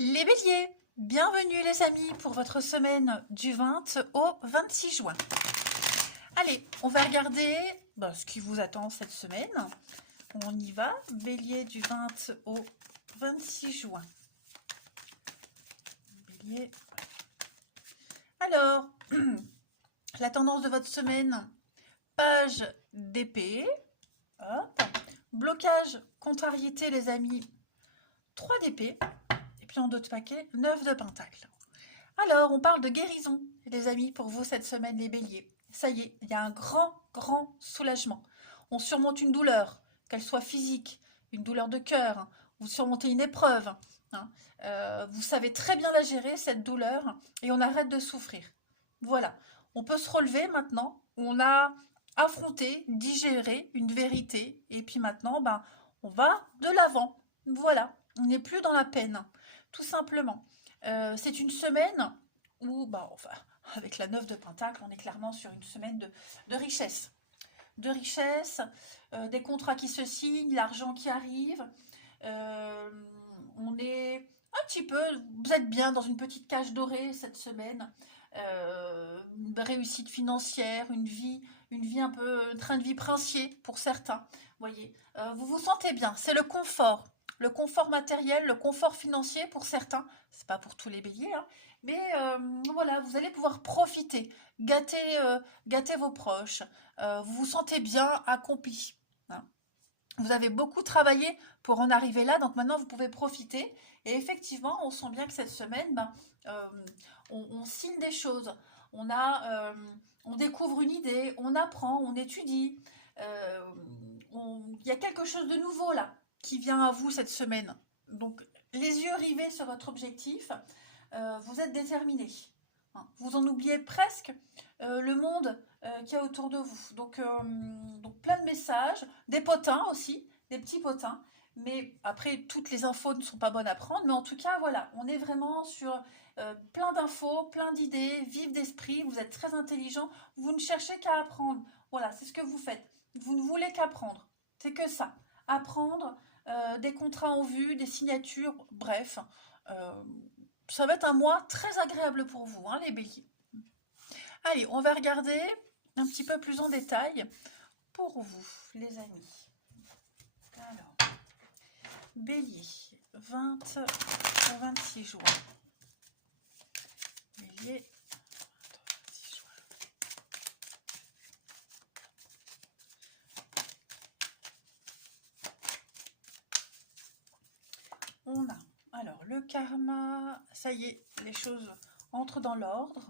Les béliers, bienvenue les amis pour votre semaine du 20 au 26 juin. Allez, on va regarder ce qui vous attend cette semaine. On y va, bélier du 20 au 26 juin. Bélier. Alors, la tendance de votre semaine, page d'épée. Hop. Blocage, contrariété les amis, 3 d'épée. Et puis en d'autres paquets, 9 de pentacle. Alors, on parle de guérison, les amis, pour vous cette semaine, les béliers. Ça y est, il y a un grand soulagement. On surmonte une douleur, qu'elle soit physique, une douleur de cœur, hein, vous surmontez une épreuve. Hein, vous savez très bien la gérer, cette douleur, et on arrête de souffrir. Voilà, on peut se relever maintenant. On a affronté, digéré une vérité, et puis maintenant, on va de l'avant. Voilà, on n'est plus dans la peine, tout simplement. C'est une semaine où, enfin, avec la 9 de Pentacle, on est clairement sur une semaine de richesse. De richesse, des contrats qui se signent, l'argent qui arrive. On est un petit peu, vous êtes bien dans une petite cage dorée cette semaine. Une réussite financière, une vie un peu, un train de vie princier pour certains. Voyez, vous vous sentez bien, c'est le confort matériel, le confort financier pour certains. C'est pas pour tous les béliers, hein, mais voilà, vous allez pouvoir profiter, gâter vos proches. Vous vous sentez bien accompli. Hein. Vous avez beaucoup travaillé pour en arriver là, donc maintenant vous pouvez profiter. Et effectivement, on sent bien que cette semaine, euh, on signe des choses. On découvre une idée, on apprend, on étudie. Euh, il y a quelque chose de nouveau là qui vient à vous cette semaine. Donc, les yeux rivés sur votre objectif, vous êtes déterminé. Hein. Vous en oubliez presque le monde qu'il y a autour de vous. Donc plein de messages, des potins aussi, des petits potins. Mais après, toutes les infos ne sont pas bonnes à prendre. Mais en tout cas, voilà, on est vraiment sur plein d'infos, plein d'idées, vives d'esprit. Vous êtes très intelligent. Vous ne cherchez qu'à apprendre. Voilà, c'est ce que vous faites. Vous ne voulez qu'apprendre. C'est que ça. Apprendre, des contrats en vue, des signatures, bref. Euh, Ça va être un mois très agréable pour vous, hein, les béliers. Allez, on va regarder un petit peu plus en détail pour vous, les amis. Alors, bélier, 20 au 26 juin. Bélier, 26 juin. On a, alors, le karma, ça y est, les choses entrent dans l'ordre.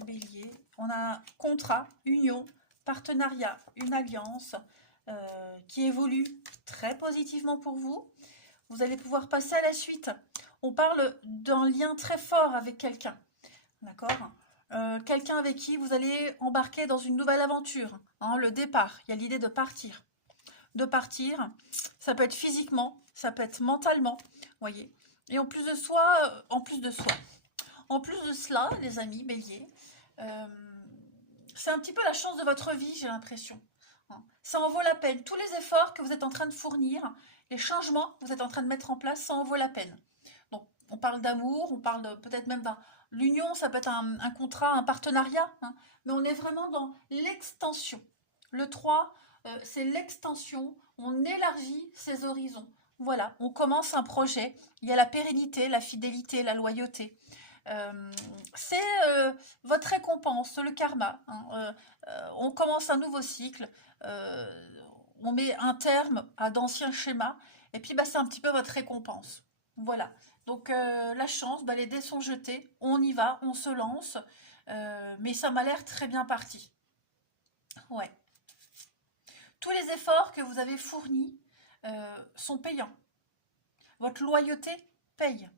Bélier, on a contrat, union, partenariat, une alliance qui évolue très positivement pour vous. Vous allez pouvoir passer à la suite. On parle d'un lien très fort avec quelqu'un, d'accord. Quelqu'un avec qui vous allez embarquer dans une nouvelle aventure. Hein, le départ, il y a l'idée de partir. De partir, ça peut être physiquement, ça peut être mentalement, voyez. Et en plus de soi, en plus de soi, en plus de cela, les amis, bélier, euh, c'est un petit peu la chance de votre vie, j'ai l'impression. Hein. Ça en vaut la peine. Tous les efforts que vous êtes en train de fournir, les changements que vous êtes en train de mettre en place, ça en vaut la peine. Donc, on parle d'amour, on parle peut-être même d'un... L'union, ça peut être un contrat, un partenariat, hein, mais on est vraiment dans l'extension. Le 3, c'est l'extension, on élargit ses horizons. Voilà, on commence un projet, il y a la pérennité, la fidélité, la loyauté. Euh, c'est votre récompense, le karma. Hein. On commence un nouveau cycle, euh, on met un terme à d'anciens schémas, et puis c'est un petit peu votre récompense. Voilà. Donc la chance, les dés sont jetés, on y va, on se lance, mais ça m'a l'air très bien parti. Ouais. Tous les efforts que vous avez fournis sont payants. Votre loyauté paye.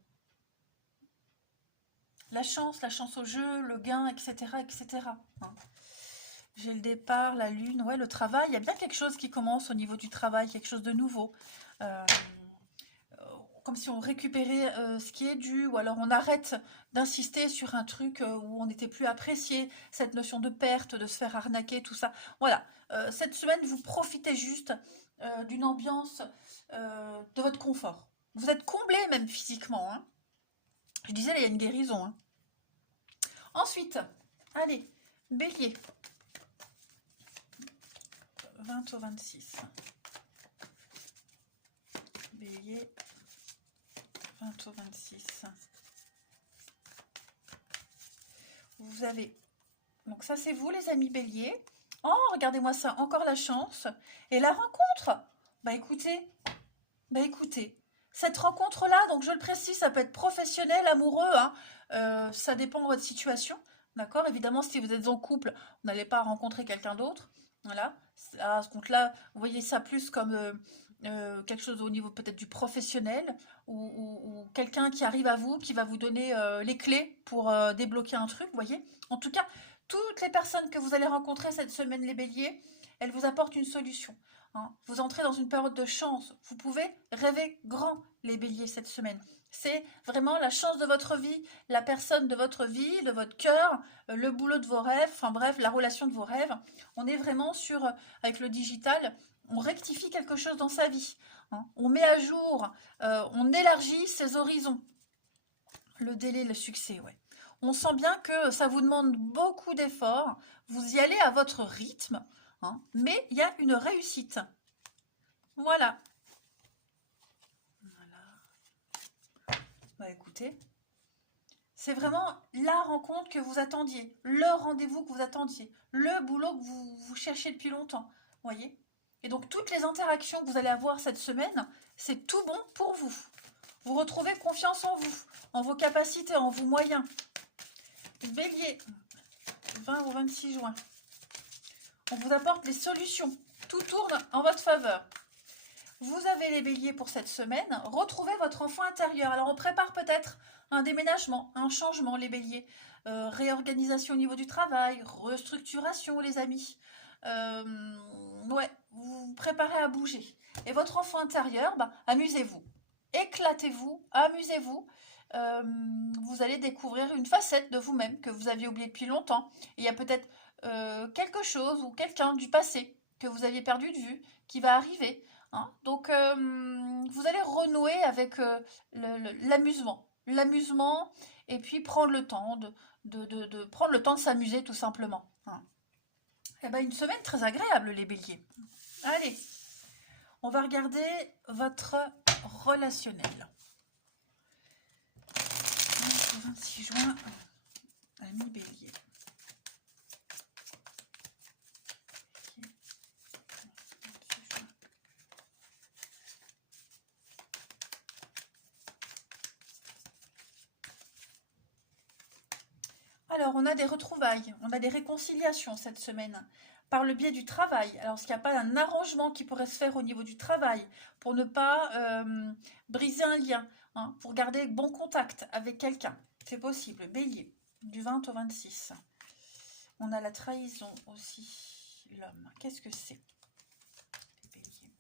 La chance au jeu, le gain, etc. etc. Hein. J'ai le départ, la lune, ouais, le travail. Il y a bien quelque chose qui commence au niveau du travail, quelque chose de nouveau. Euh, Comme si on récupérait ce qui est dû, ou alors on arrête d'insister sur un truc où on n'était plus apprécié, cette notion de perte, de se faire arnaquer, tout ça. Voilà, cette semaine, vous profitez juste d'une ambiance de votre confort. Vous êtes comblé même physiquement, hein. Je disais, là, il y a une guérison. Hein. Ensuite, allez, bélier. 20 au 26. Bélier. 20 au 26. Vous avez... Donc ça, c'est vous, les amis bélier. Oh, regardez-moi ça, encore la chance. Et la rencontre. Bah écoutez, cette rencontre-là, donc je le précise, ça peut être professionnel, amoureux, hein, ça dépend de votre situation, d'accord? Évidemment, si vous êtes en couple, vous n'allez pas rencontrer quelqu'un d'autre, voilà. À ce compte-là, vous voyez ça plus comme quelque chose au niveau peut-être du professionnel, ou quelqu'un qui arrive à vous, qui va vous donner les clés pour débloquer un truc, vous voyez? En tout cas, toutes les personnes que vous allez rencontrer cette semaine, les béliers, elles vous apportent une solution. Hein. Vous entrez dans une période de chance. Vous pouvez rêver grand, les béliers, cette semaine. C'est vraiment la chance de votre vie, la personne de votre vie, de votre cœur, le boulot de vos rêves, enfin bref, la relation de vos rêves. On est vraiment sur, avec le digital, on rectifie quelque chose dans sa vie. Hein. On met à jour, on élargit ses horizons. Le délai, le succès, ouais. On sent bien que ça vous demande beaucoup d'efforts. Vous y allez à votre rythme. Hein, mais il y a une réussite. Voilà. Bah écoutez, c'est vraiment la rencontre que vous attendiez, le rendez-vous que vous attendiez, le boulot que vous cherchiez depuis longtemps. Voyez. Et donc toutes les interactions que vous allez avoir cette semaine, c'est tout bon pour vous. Vous retrouvez confiance en vous, en vos capacités, en vos moyens. Bélier, 20 au 26 juin. On vous apporte les solutions. Tout tourne en votre faveur. Vous avez les béliers pour cette semaine. Retrouvez votre enfant intérieur. Alors on prépare peut-être un déménagement, un changement, les béliers. Réorganisation au niveau du travail, restructuration, les amis. Ouais, vous vous préparez à bouger. Et votre enfant intérieur, bah, amusez-vous. Éclatez-vous, amusez-vous. Vous allez découvrir une facette de vous-même que vous aviez oubliée depuis longtemps. Et il y a peut-être quelque chose ou quelqu'un du passé que vous aviez perdu de vue qui va arriver. Hein. Donc, vous allez renouer avec l'amusement. L'amusement et puis prendre le temps de prendre le temps de s'amuser tout simplement. Hein. Eh ben, une semaine très agréable, les béliers. Allez, on va regarder votre relationnel. 26 juin, ami bélier. Alors, on a des retrouvailles, on a des réconciliations cette semaine par le biais du travail. Alors, est-ce qu'il n'y a pas un arrangement qui pourrait se faire au niveau du travail pour ne pas briser un lien, hein, pour garder bon contact avec quelqu'un? C'est possible. Bélier, du 20 au 26. On a la trahison aussi, l'homme. Qu'est-ce que c'est? Bélier.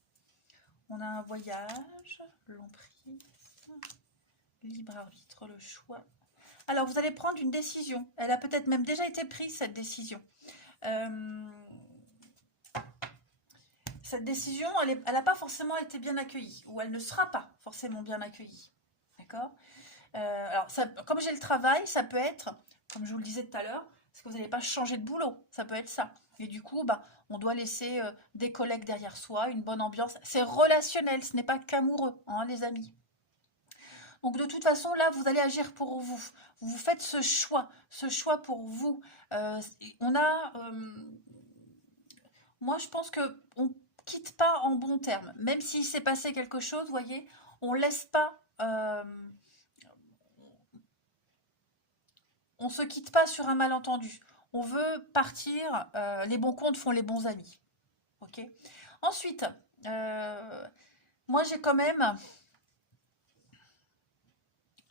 On a un voyage, l'emprise, libre arbitre, le choix. Alors, vous allez prendre une décision. Elle a peut-être même déjà été prise, cette décision. Cette décision, elle n'a pas forcément été bien accueillie. Ou elle ne sera pas forcément bien accueillie. D'accord? Alors, ça, comme j'ai le travail, ça peut être, comme je vous le disais tout à l'heure, parce que vous n'allez pas changer de boulot. Ça peut être ça. Et du coup, bah, on doit laisser des collègues derrière soi, une bonne ambiance. C'est relationnel, ce n'est pas qu'amoureux, hein, les amis. Donc de toute façon, là, vous allez agir pour vous. Vous faites ce choix pour vous. On a, moi, je pense que on quitte pas en bons termes, même s'il s'est passé quelque chose. Vous voyez, on laisse pas, on se quitte pas sur un malentendu. On veut partir. Les bons comptes font les bons amis. Ok. Ensuite, moi, j'ai quand même.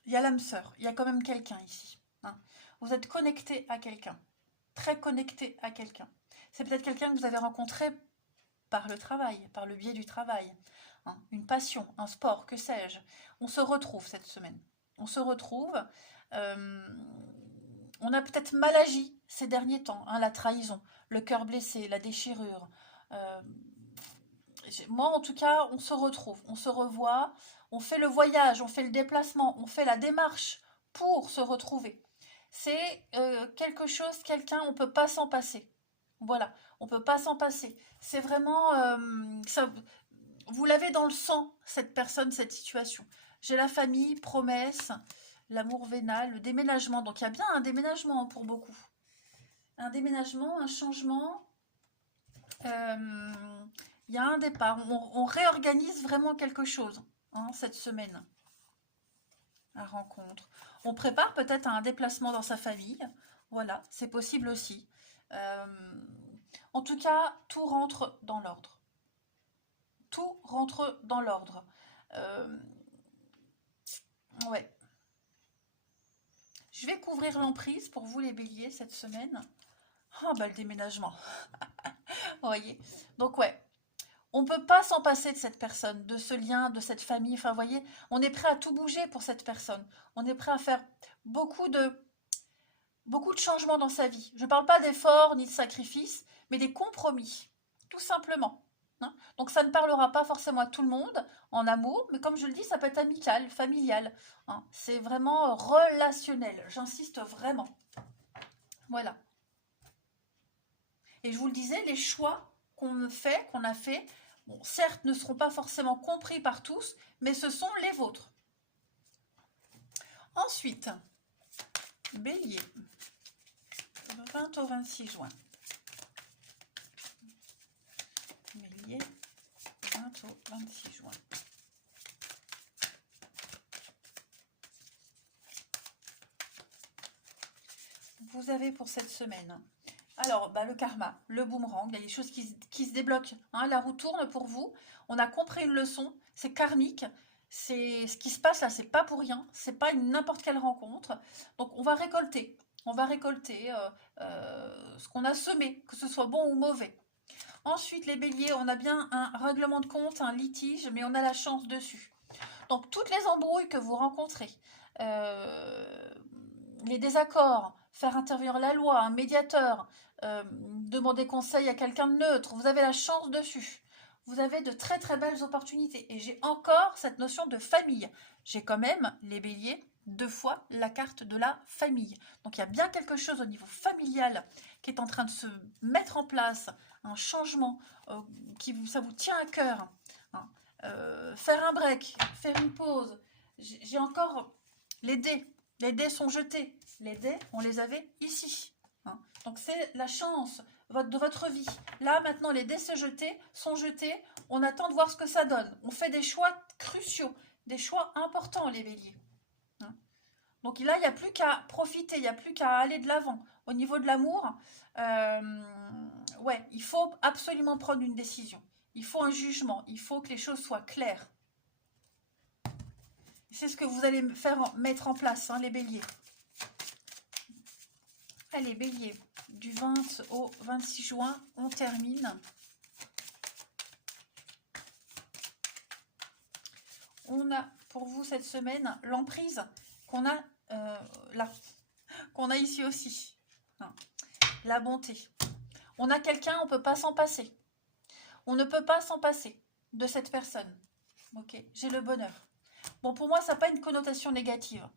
Il y a l'âme sœur, il y a quand même quelqu'un ici. Hein. Vous êtes connecté à quelqu'un, très connecté à quelqu'un. C'est peut-être quelqu'un que vous avez rencontré par le travail, par le biais du travail. Hein. Une passion, un sport, que sais-je. On se retrouve cette semaine. On se retrouve. On a peut-être mal agi ces derniers temps. Hein, la trahison, le cœur blessé, la déchirure. Moi, en tout cas, on se retrouve, on se revoit, on fait le voyage, on fait le déplacement, on fait la démarche pour se retrouver. C'est quelque chose, quelqu'un, on ne peut pas s'en passer. Voilà, on ne peut pas s'en passer. C'est vraiment, ça, vous l'avez dans le sang, cette personne, cette situation. J'ai la famille, promesse, l'amour vénal, le déménagement. Donc il y a bien un déménagement pour beaucoup. Un déménagement, un changement. Il y a un départ. On réorganise vraiment quelque chose cette semaine. La rencontre. On prépare peut-être un déplacement dans sa famille. Voilà, c'est possible aussi. En tout cas, tout rentre dans l'ordre. Tout rentre dans l'ordre. Ouais. Je vais couvrir l'emprise pour vous les béliers cette semaine. Ah bah le déménagement. Vous voyez. Donc ouais, on ne peut pas s'en passer de cette personne, de ce lien, de cette famille. Enfin, vous voyez, on est prêt à tout bouger pour cette personne. On est prêt à faire beaucoup de changements dans sa vie. Je ne parle pas d'efforts ni de sacrifices, mais des compromis, tout simplement. Donc ça ne parlera pas forcément à tout le monde en amour, mais comme je le dis, ça peut être amical, familial. C'est vraiment relationnel, j'insiste vraiment. Voilà. Et je vous le disais, les choix qu'on a fait, bon, certes, ne seront pas forcément compris par tous, mais ce sont les vôtres. Ensuite, Bélier, 20 au 26 juin. Bélier, 20 au 26 juin. Vous avez pour cette semaine, alors le karma, le boomerang, il y a des choses qui se débloquent. La roue tourne pour vous. On a compris une leçon, c'est karmique. C'est ce qui se passe là, c'est pas pour rien, c'est pas une n'importe quelle rencontre. Donc on va récolter ce qu'on a semé, que ce soit bon ou mauvais. Ensuite, les béliers, on a bien un règlement de compte, un litige, mais on a la chance dessus. Donc toutes les embrouilles que vous rencontrez, les désaccords, faire intervenir la loi, un médiateur, demander conseil à quelqu'un de neutre, vous avez la chance dessus. Vous avez de très très belles opportunités. Et j'ai encore cette notion de famille. J'ai quand même, les béliers, 2 fois la carte de la famille. Donc il y a bien quelque chose au niveau familial qui est en train de se mettre en place, un changement ça vous tient à cœur. Faire un break, faire une pause. J'ai encore les dés. Les dés sont jetés. Les dés, on les avait ici. Donc c'est la chance de votre vie. Là, maintenant, les dés sont jetés. On attend de voir ce que ça donne. On fait des choix cruciaux, des choix importants, les béliers. Donc là, il n'y a plus qu'à profiter, il n'y a plus qu'à aller de l'avant. Au niveau de l'amour, ouais, il faut absolument prendre une décision. Il faut un jugement. Il faut que les choses soient claires. C'est ce que vous allez mettre en place, les béliers. Allez, bélier, du 20 au 26 juin, on termine. On a pour vous cette semaine l'emprise qu'on a là, qu'on a ici aussi. La bonté. On a quelqu'un, on ne peut pas s'en passer. On ne peut pas s'en passer de cette personne. Ok, j'ai le bonheur. Bon, pour moi, ça n'a pas une connotation négative.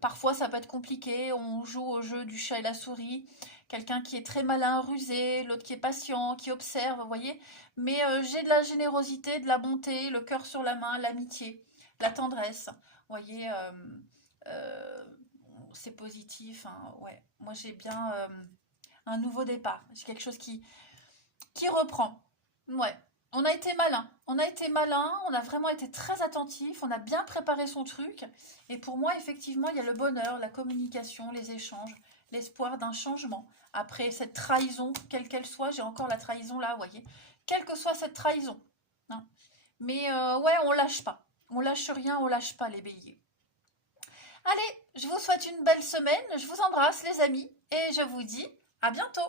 Parfois, ça peut être compliqué. On joue au jeu du chat et la souris. Quelqu'un qui est très malin, rusé, l'autre qui est patient, qui observe, vous voyez. Mais j'ai de la générosité, de la bonté, le cœur sur la main, l'amitié, la tendresse. Vous voyez, c'est positif. Ouais. Moi, j'ai bien un nouveau départ. J'ai quelque chose qui reprend. Ouais. On a été malin, on a vraiment été très attentif, on a bien préparé son truc. Et pour moi, effectivement, il y a le bonheur, la communication, les échanges, l'espoir d'un changement. Après cette trahison, quelle qu'elle soit, j'ai encore la trahison là, vous voyez. Quelle que soit cette trahison. Mais ouais, on lâche pas. On lâche rien, on lâche pas les béliers. Allez, je vous souhaite une belle semaine, je vous embrasse les amis, et je vous dis à bientôt.